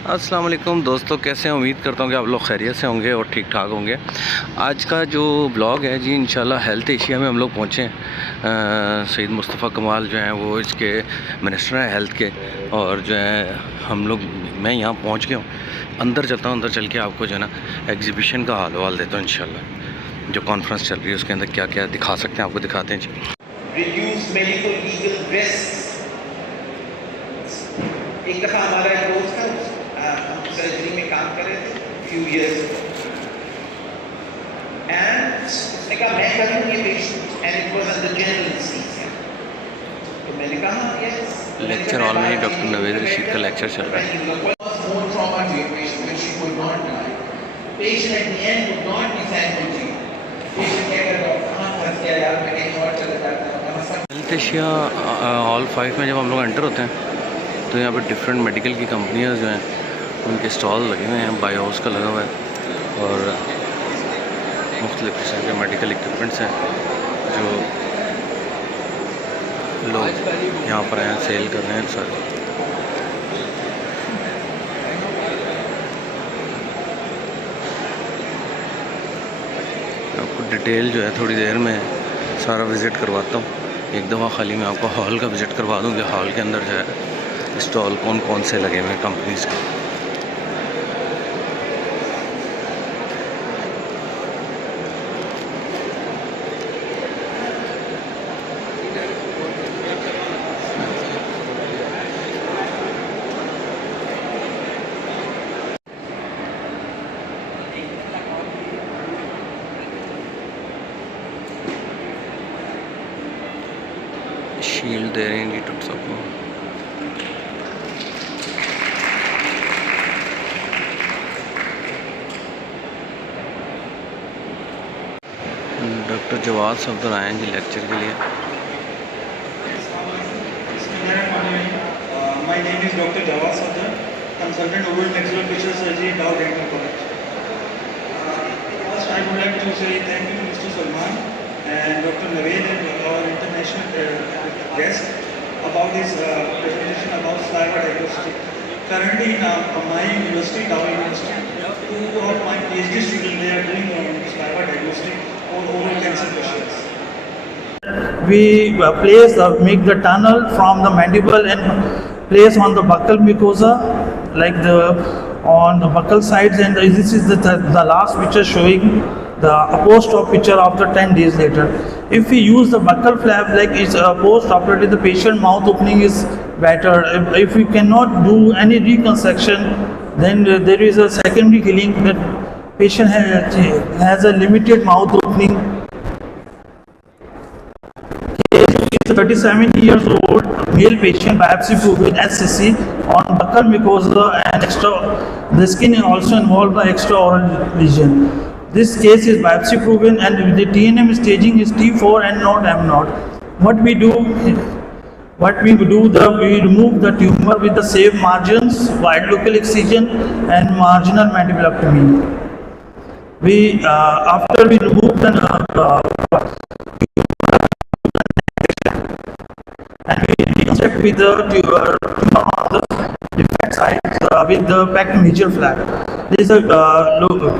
अस्सलाम वालेकुम दोस्तों, कैसे हैं? उम्मीद करता हूँ कि आप लोग खैरियत से होंगे और ठीक ठाक होंगे। आज का जो ब्लॉग है जी, इंशाल्लाह हेल्थ एशिया में हम लोग पहुँचे हैं। सईद मुस्तफ़ा कमाल जो हैं वो इसके मिनिस्टर हैं हेल्थ के, और जो है हम लोग, मैं यहाँ पहुँच गया हूँ। अंदर चलता हूँ, अंदर चल के आपको जो है ना एग्ज़िबिशन का हाल वाल देता हूँ इंशाल्लाह। जो कॉन्फ्रेंस चल रही है उसके अंदर क्या क्या दिखा सकते हैं आपको दिखाते हैं जी। एक दफ़ा हमारा एक दोस्त था, हम सर्जरी में काम कर रहे थे फ्यू इयर्स एंड उसने कहा मैं करूँ ये patient and it was under general anaesthesia. तो मैंने कहा यस, लेक्चर हॉल में ही डॉक्टर नवेद रशीद का लेक्चर चल रहा है। more trauma to your patient which you could not die. Patient at the end would not be thankful to you. Patient कहेगा doctor हाँ फंस गया यार, मैं कहीं और चला जाता। हेल्थ एशिया हॉल 5 में जब हम लोग एंटर होते हैं तो यहाँ पर डिफरेंट मेडिकल की कंपनियाँ जो हैं उनके स्टॉल लगे हुए हैं। बायोस का लगा हुआ है और मुख्तलिफ़ किस्म के मेडिकल इक्विपमेंट्स हैं जो लोग यहाँ पर आए सेल कर रहे हैं सर। आपको डिटेल जो है थोड़ी देर में सारा विज़िट करवाता हूँ। एक दफ़ा खाली मैं आपको हॉल का विज़िट करवा दूँ कि हॉल के अंदर जो है स्टॉल कौन कौन से लगे हुए हैं कंपनीज़ के। शील्ड दे रहे हैं जी डॉक्टर साहब को। डॉक्टर जवाद सफदर आए हैं जी लेक्चर के लिए। My name is Dr. Jawad Sadar, consultant oral maxillofacial feature surgery, Dow Dental College. First, I would like to say thank you to Mr. Salman and Dr. Naved and our international guest about his presentation about saliva diagnostic. Currently, in my university, Dow University, two of my PhD students they are doing saliva diagnostic for oral cancer patients. We make the tunnel from the mandible and place on the buccal mucosa, like on the buccal sides, and this is the last picture showing the post-op picture after 10 days later. If we use the buccal flap like it's post-operative, the patient mouth opening is better. If we cannot do any reconstruction, then there is a secondary healing that patient has a limited mouth opening. 37 years old male patient, biopsy proven SCC on buccal mucosa and the skin is also involved by extraoral lesion. This case is biopsy proven and the TNM staging is T4 and not M0. What we do, we remove the tumor with the safe margins, wide local excision and marginal mandibulectomy. After we remove the and we recheck with the tumor on the defect side with the packed major flap. This is a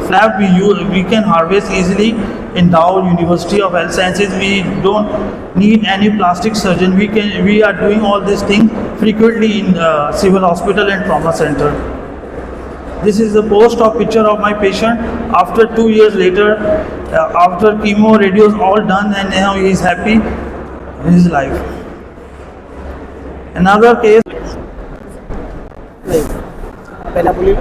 flap we can harvest easily in Dow University of Health Sciences. We don't need any plastic surgeon. We are doing all these things frequently in civil hospital and trauma center. This is the post-op picture of my patient after 2 years later, after chemo, radios all done, and now he is happy in his life. Another case. पहला बोलिए।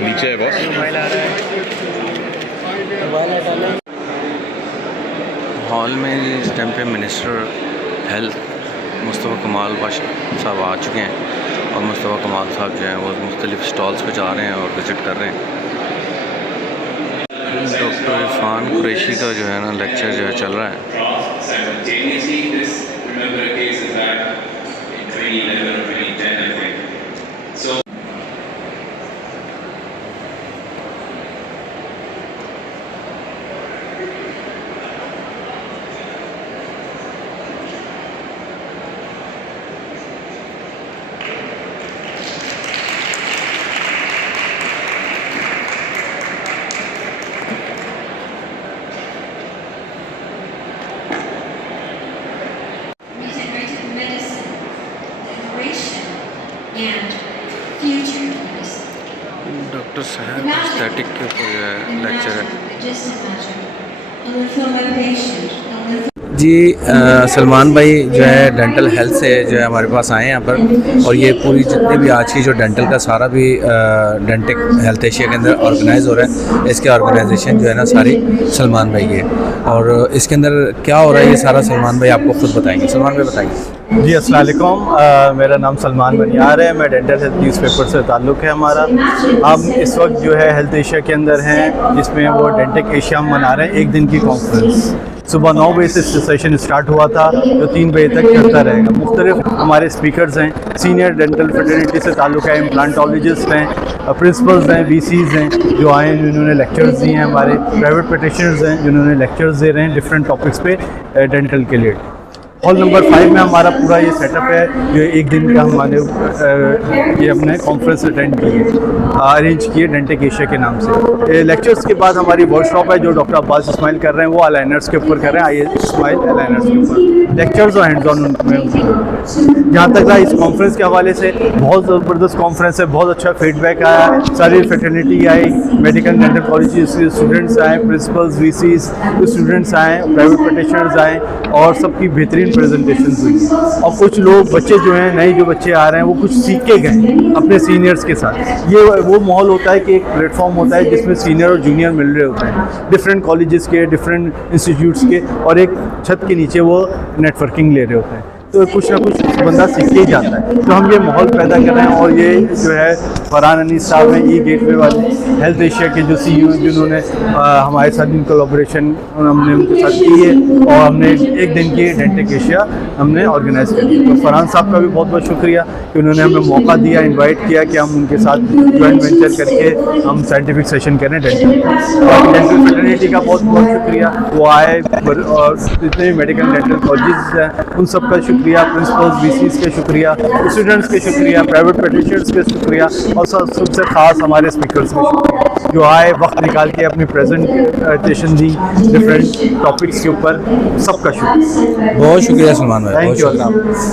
नीचे है boss. Hall में इस time पे minister health Mustafa कमाल बाशा साहब आ चुके हैं और मुस्तफ़ा कमाल साहब जो हैं वो मुख्तलिफ़ स्टॉल्स पे जा रहे हैं और विज़िट कर रहे हैं। डॉक्टर इरफान कुरैशी का जो है ना लेक्चर जो है चल रहा है। integrated medicine, innovation, and future medicine. Doctor साहब स्टैटिक के ऊपर जो है लेक्चर है। Just imagine, I'm gonna feel my patient. जी सलमान भाई जो है डेंटल हेल्थ से जो है हमारे पास आए हैं यहाँ पर, और ये पूरी जितनी भी आज की जो डेंटल का सारा भी डेंटिक हेल्थ एशिया के अंदर ऑर्गेनाइज हो रहा है, इसके ऑर्गेनाइजेशन जो है ना सारी सलमान भाई की है। और इसके अंदर क्या हो रहा है ये सारा सलमान भाई आपको खुद बताएंगे। सलमान भाई बताएंगे। जी अस्सलाम वालेकुम, मेरा नाम सलमान बनियार है। मैं डेंटल हेल्थ न्यूज़पेपर से ताल्लुक़ है हमारा। हम इस वक्त जो है हेल्थ एशिया के अंदर हैं, जिसमें वो डेंटिक एशिया हम मना रहे हैं, एक दिन की कॉन्फ्रेंस। सुबह 9 बजे से सेशन स्टार्ट हुआ था जो 3 बजे तक चलता रहेगा। मुख्तलिफ हमारे स्पीकर्स हैं, सीनियर डेंटल फ्रेटर्निटी से ताल्लुक़ है, इम्प्लांटोलॉजिस्ट हैं, प्रिंसिपल्स हैं, VCs हैं जो आए हैं, जिन्होंने लेक्चर्स दिए हैं। हमारे प्राइवेट प्रैक्टिशनर्स हैं जिन्होंने लेक्चर्स दे रहे हैं डिफरेंट टॉपिक्स पे डेंटल के लिए। हॉल नंबर 5 में हमारा पूरा ये सेटअप है जो एक दिन का हमारे ये हमने कॉन्फ्रेंस अटेंड की है, अरेंज किए डेंटिक एशिया के नाम से। लेक्चर्स के बाद हमारी वर्कशॉप है जो डॉक्टर अब्बास इस्माइल कर रहे हैं, वो अलाइनर्स के ऊपर कर रहे हैं, IS इस्माइल अलाइनर्स के ऊपर लेक्चर्स और हैंड्स ऑन उनमें। जहाँ तक रहा इस कॉन्फ्रेंस के हवाले से, बहुत ज़बरदस्त कॉन्फ्रेंस है, बहुत अच्छा फीडबैक आया है। सारी फैटर्निटी आई, मेडिकल डेंटल कॉलेज के स्टूडेंट्स आए, प्रिंसिपल्स, VCs स्टूडेंट्स आए, प्राइवेट प्रैक्टिशनर्स आए और सबकी बेहतरीन प्रेजेंटेशन हुई। और कुछ लोग बच्चे जो हैं, नए जो बच्चे आ रहे हैं, वो कुछ सीख के गए अपने सीनियर्स के साथ। ये वो माहौल होता है कि एक प्लेटफॉर्म होता है जिसमें सीनियर और जूनियर मिल रहे होते हैं, डिफरेंट कॉलेजेस के, डिफरेंट इंस्टीट्यूट्स के, और एक छत के नीचे वो नेटवर्किंग ले रहे होते हैं। तो कुछ ना कुछ बंदा सीख के ही जाता है। तो हम ये माहौल पैदा कर रहे हैं। और ये जो है फरहान अनीस साहब हैं, गेटवे वाले हेल्थ एशिया के जो CEO हैं, जिन्होंने हमारे साथ इन कोलैबोरेशन हमने उनके साथ की है, और हमने एक दिन की डेंटिक एशिया हमने ऑर्गेनाइज करी। तो फरहान साहब का भी बहुत बहुत शुक्रिया कि उन्होंने हमें मौका दिया, इन्वाइट किया कि हम उनके साथ जॉइंट वेंचर करके हम साइंटिफिक सेशन करें डेंटल फ्रेटर्निटी का बहुत बहुत शुक्रिया। वो आए और जितने भी मेडिकल डेंटल कॉलेजेस हैं उन सब का शुक्रिया, प्रिंसिपल्स, VCs के शुक्रिया, स्टूडेंट्स के शुक्रिया, प्राइवेट प्रैक्टिशनर्स के शुक्रिया, और सबसे ख़ास हमारे स्पीकर्स के शुक्रिया जो आए, वक्त निकाल के अपनी प्रेजेंटेशन दी डिफरेंट टॉपिक्स के ऊपर। सबका शुक्रिया, बहुत शुक्रिया सलमान भाई। Thank you. अल्लाह।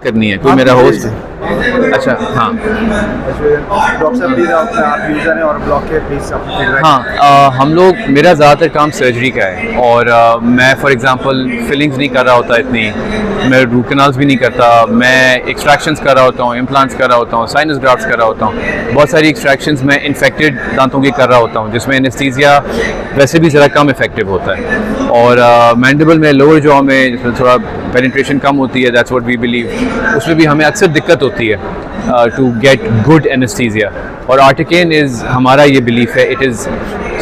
करनी है कोई मेरा होस्ट। अच्छा हाँ डॉक्टर साहब प्लीज आप यूज़र हैं और ब्लॉग के प्लीज हाँ हम लोग, मेरा ज़्यादातर काम सर्जरी का है, और मैं फॉर एग्जांपल फिलिंग्स नहीं कर रहा होता इतनी, मैं रूट कैनाल्स भी नहीं करता, मैं एक्सट्रैक्शंस कर रहा होता हूँ, इम्प्लांट्स कर रहा होता हूँ, साइनस ग्राफ्ट्स कर रहा होता हूँ, बहुत सारी एक्सट्रैक्शंस मैं इन्फेक्टेड दांतों की कर रहा होता हूँ, जिसमें एनेस्थीसिया वैसे भी ज़रा कम इफेक्टिव होता है। और मैंडिबल में, लोअर जॉ में जिसमें थोड़ा पेनिट्रेशन कम होती है, दैट्स व्हाट वी बिलीव, उसमें भी हमें अक्सर दिक्कत होती है टू गेट गुड एनेस्थीसिया। और आर्टिकेन इज़, हमारा ये बिलीफ है, it is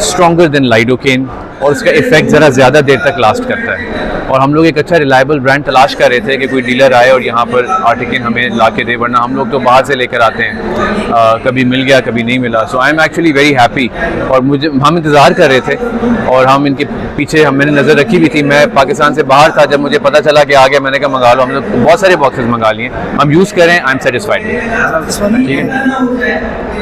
stronger than lidocaine और उसका इफेक्ट ज़रा ज़्यादा देर तक लास्ट करता है। और हम लोग एक अच्छा रिलायबल ब्रांड तलाश कर रहे थे कि कोई डीलर आए और यहाँ पर आर्टिकेन हमें ला के दे, वरना हम लोग तो बाहर से लेकर आते हैं, कभी मिल गया कभी नहीं मिला। So I am actually very happy और हम इंतज़ार कर रहे थे और हम इनके पीछे मैंने नज़र रखी भी थी। मैं पाकिस्तान से बाहर था, जब मुझे पता चला कि आ गया मैंने कहा मंगा लो। हम लोग बहुत सारे बॉक्सेस मंगा लिए, हम यूज़ करें, आई एम सेटिस्फाइड। ठीक है,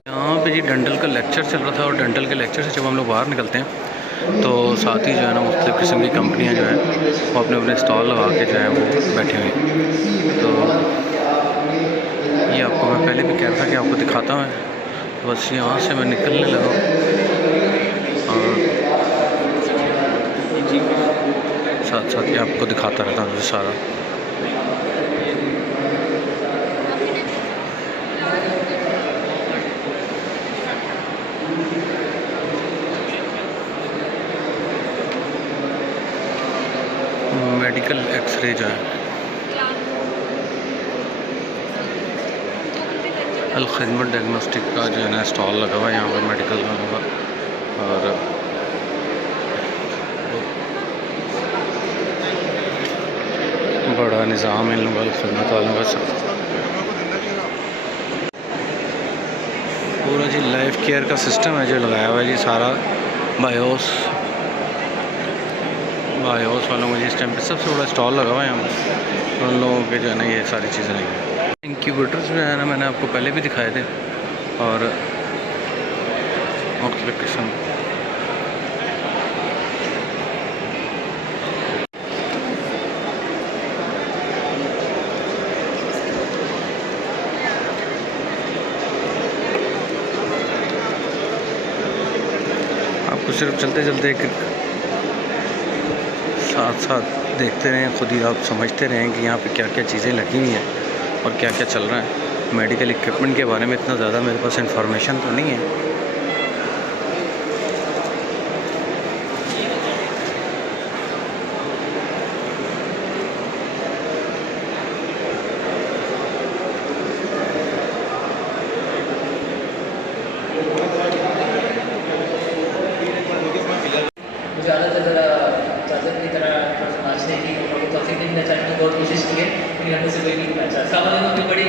यहाँ पे जी डेंटल का लेक्चर चल रहा था और डेंटल के लेक्चर से जब हम लोग बाहर निकलते हैं तो साथ ही जो है ना मुख्तलिफ़ किस्म की कंपनियाँ जो हैं वो अपने अपने स्टॉल लगा के जो है वो बैठे हुए हैं। तो ये आपको मैं पहले भी कह रहा था कि आपको दिखाता हूँ, बस यहाँ से मैं निकलने लगा और साथ साथ ये आपको दिखाता रहता हूँ सारा। मेडिकल एक्सरे जो है अल खिदमत डायग्नोस्टिक का जो है ना स्टॉल लगा हुआ है यहाँ पर मेडिकल का होगा और बड़ा निज़ाम है इन लोगों का खिदमत वालों का सब। पूरा जी लाइफ केयर का सिस्टम है जो लगाया हुआ है जी सारा। बायोस वालों को जिस टाइम पे सबसे बड़ा स्टॉल लगा हुआ है यहाँ पर, उन लोगों के जो है ना ये सारी चीज़ें लगी हैं। इंक्यूबेटर्स जो है ना मैंने आपको पहले भी दिखाए थे और मुख्तलिफ़ किस्म आपको सिर्फ चलते चलते साथ साथ देखते रहें, खुद ही आप समझते रहें कि यहाँ पे क्या क्या चीज़ें लगी हुई हैं और क्या क्या चल रहा है। मेडिकल इक्विपमेंट के बारे में इतना ज़्यादा मेरे पास इंफॉर्मेशन तो नहीं है। ज़्यादातर ज़रा चादर की तरह नाचने की तौफीक देना चाहने की बहुत कोशिश की है, लेकिन हमसे कोई नहीं करना चाहता। अस्सलाम बड़ी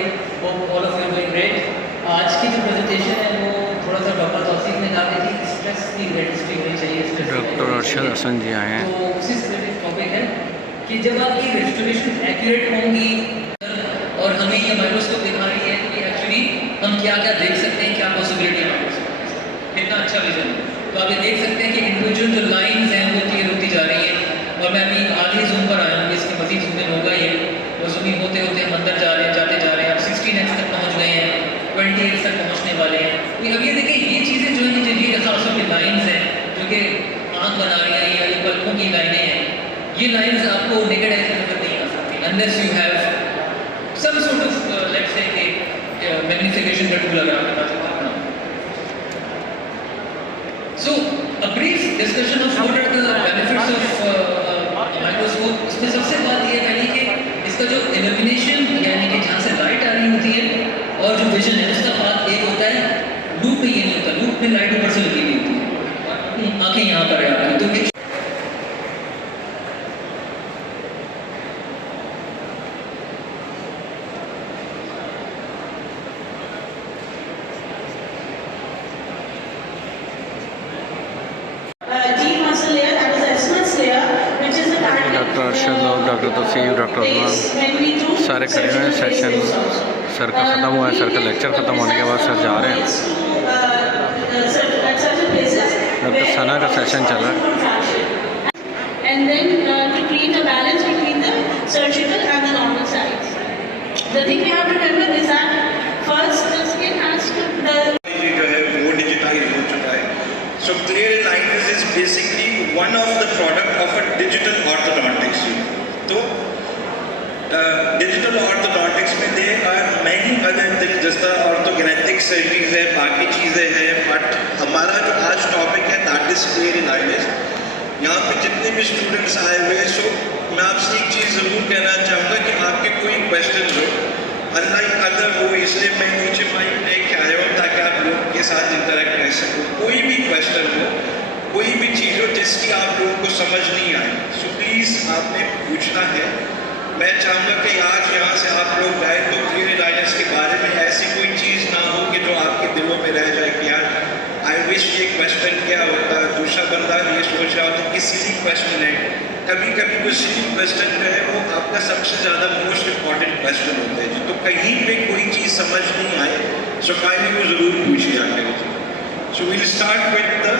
all of you doing great. आज की जो प्रेजेंटेशन है वो थोड़ा सा डॉक्टर तौफीक ने कहा कि स्ट्रेस की रजिस्ट्री होनी चाहिए। डॉक्टर अरशद हसन जी आए हैं। तो उसी से रिलेटेड टॉपिक है कि जब आपकी रजिस्ट्रेशन एक्यूरेट होंगी और हमें ये माइक्रोस्कोप दिखा रही है कि एक्चुअली हम क्या क्या देख सकते हैं, क्या पॉसिबिलिटी है, कितना अच्छा विजन है। तो आप ये देख सकते हैं कि इंडिविजुअल जो लाइंस हैं वो क्लियर होती जा रही हैं। और मैं अभी आगे जूम पर आया हूँ, इसके मजीद जूमिंग होगा ये, वो जूमिंग होते होते हम अंदर जा रहे हैं, जाते जा रहे हैं। अब 16x तक पहुँच गए हैं, 20x तक पहुँचने वाले हैं। तो अब ये देखिए ये चीज़ें जो हैं, ये खासतौर की लाइन्स हैं जो कि आँख बना रही हैं या ये पलकों की लाइनें हैं, ये लाइन्स आपको नेकेड आई से नजर नहीं आ सकती unless you have some sort of let's say कि मैग्नीफिकेशन का टूल अगर आपके पास है। So, a brief discussion of what are the benefits of microscope. इसमें सबसे बात ये पहली कि इसका जो illumination यानी कि जहाँ से लाइट आ रही होती है और जो विजन है उसका बात एक होता है, लूप में ये नहीं होता। लूप में लाइट ऊपर से लगी हुई होती है, आंखें यहाँ पर है आपकी। तो डॉक्टर अरशद और डॉक्टर तौसीफ, डॉक्टर उस्मान सारे खड़े हुए हैं। सेशन सर का ख़त्म हुआ है, सर का लेक्चर ख़त्म होने के बाद सर जा रहे हैं। डॉक्टर सना का सेशन चल रहा है। And then to create a balance between the surgical and the normal sides. The thing we have to remember is that first the skin has to the जो है वो डिजिटाइज हो चुका है। So clear aligners is basically one of the product of a digital orthodontics. तो digital orthodontics में there are many other things जैसा orthognathic surgeries है, बाकी चीज़ें हैं, but हमारा जो आज टॉपिक है that is clear aligners। यहाँ पे जितने भी स्टूडेंट्स आए हुए हैं, सो मैं आपसे एक चीज़ ज़रूर कहना चाहूँगा कि आपके कोई क्वेश्चन हो, अनलाइक अदर वो, इसलिए मैं नीचे माइक लेके आया हूँ ताकि आप लोगों के साथ इंटरेक्ट कर सको। कोई भी क्वेश्चन हो जिसकी आप लोगों को समझ नहीं आए। सो प्लीज़ आपने पूछना है। मैं चाहूँगा कि आज यहाँ से आप लोग गए तो क्लियर अलाइनेंस के बारे में ऐसी कोई चीज़ ना हो कि जो आपके दिलों में रह जाए कि यार आई विश ये क्वेश्चन क्या होता, दूसरा बंदा ये सोच रहा होता कि सिली क्वेश्चन है। कभी कभी वो सिली क्वेश्चन जो है वो आपका सबसे ज़्यादा मोस्ट इम्पॉर्टेंट क्वेश्चन होता है। तो कहीं पे कोई चीज़ समझ नहीं आए सो काइंडली वो ज़रूर पूछिए आगे। So will start with the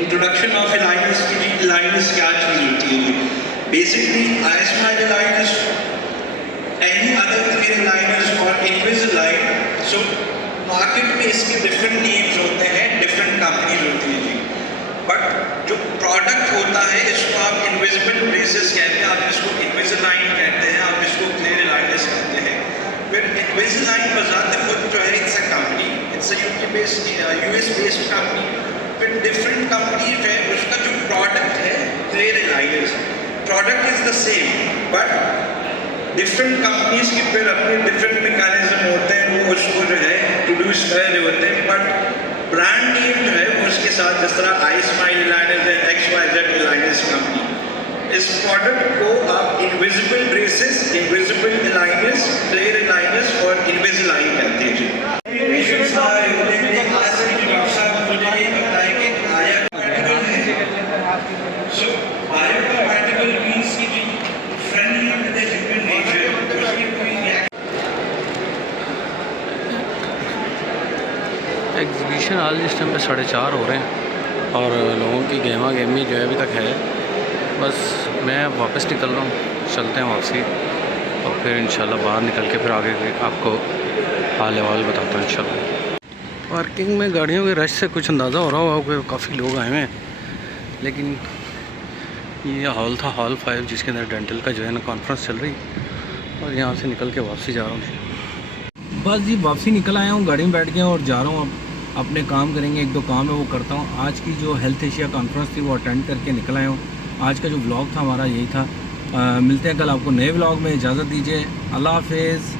introduction of aligners की। अलाइनेंस क्या चीज़ होती है? Basically I smile aligners, any other clear aligners और इनविजिलाइन। सो मार्केट में इसके डिफरेंट नेम्स होते हैं, डिफरेंट कंपनीज होती हैं जी। बट जो प्रोडक्ट होता है इसको आप इनविजिबल ब्रेसेस कहते हैं, आप इसको इनविजिलाइन कहते हैं, आप इसको क्लियर अलाइनेंस कहते हैं। फिर इनविजिलाइन बजाते खुद जो है it's a company, it's a UK based US based company. फिर डिफरेंट कंपनी जो है उसका जो प्रोडक्ट है clear aligners, product is the same but different companies के फिर अपने डिफरेंट मैकेनिज्म होते हैं, वो उसको जो है प्रोड्यूस कर रहे होते हैं। बट ब्रांड नेम जो है वो उसके साथ, जिस तरह आई स्माइल अलाइनेंस है, XYZ अलाइनेंस कंपनी, इस प्रोडक्ट को आप invisible braces, invisible अलाइनेंस, clear aligners और इनविजिलाइन कहते हैं जी। एग्जीबिशन हाल इस टाइम पे 4:30 हो रहे हैं और लोगों की गेमा गेमी जो है अभी तक है। बस मैं वापस निकल रहा हूँ, चलते हैं वापसी और फिर इंशाल्लाह बाहर निकल के फिर आगे आपको हाल अहवाल बताता हूँ इंशाल्लाह। पार्किंग में गाड़ियों के रश से कुछ अंदाज़ा हो रहा होगा कि काफ़ी लोग आए हुए हैं, लेकिन ये हॉल था हॉल 5 जिसके अंदर डेंटल का जो है ना कॉन्फ्रेंस चल रही, और यहाँ से निकल के वापसी जा रहा हूँ। बस जी वापसी निकल आया हूँ, गाड़ी में बैठ गया और जा रहा हूँ। अब अपने काम करेंगे, 1-2 काम है वो करता हूँ। आज की जो हेल्थ एशिया कॉन्फ्रेंस थी वो अटेंड करके निकल आया हूँ। आज का जो व्लॉग था हमारा यही था। मिलते हैं कल आपको नए व्लॉग में। इजाज़त दीजिए, अल्लाह हाफिज़।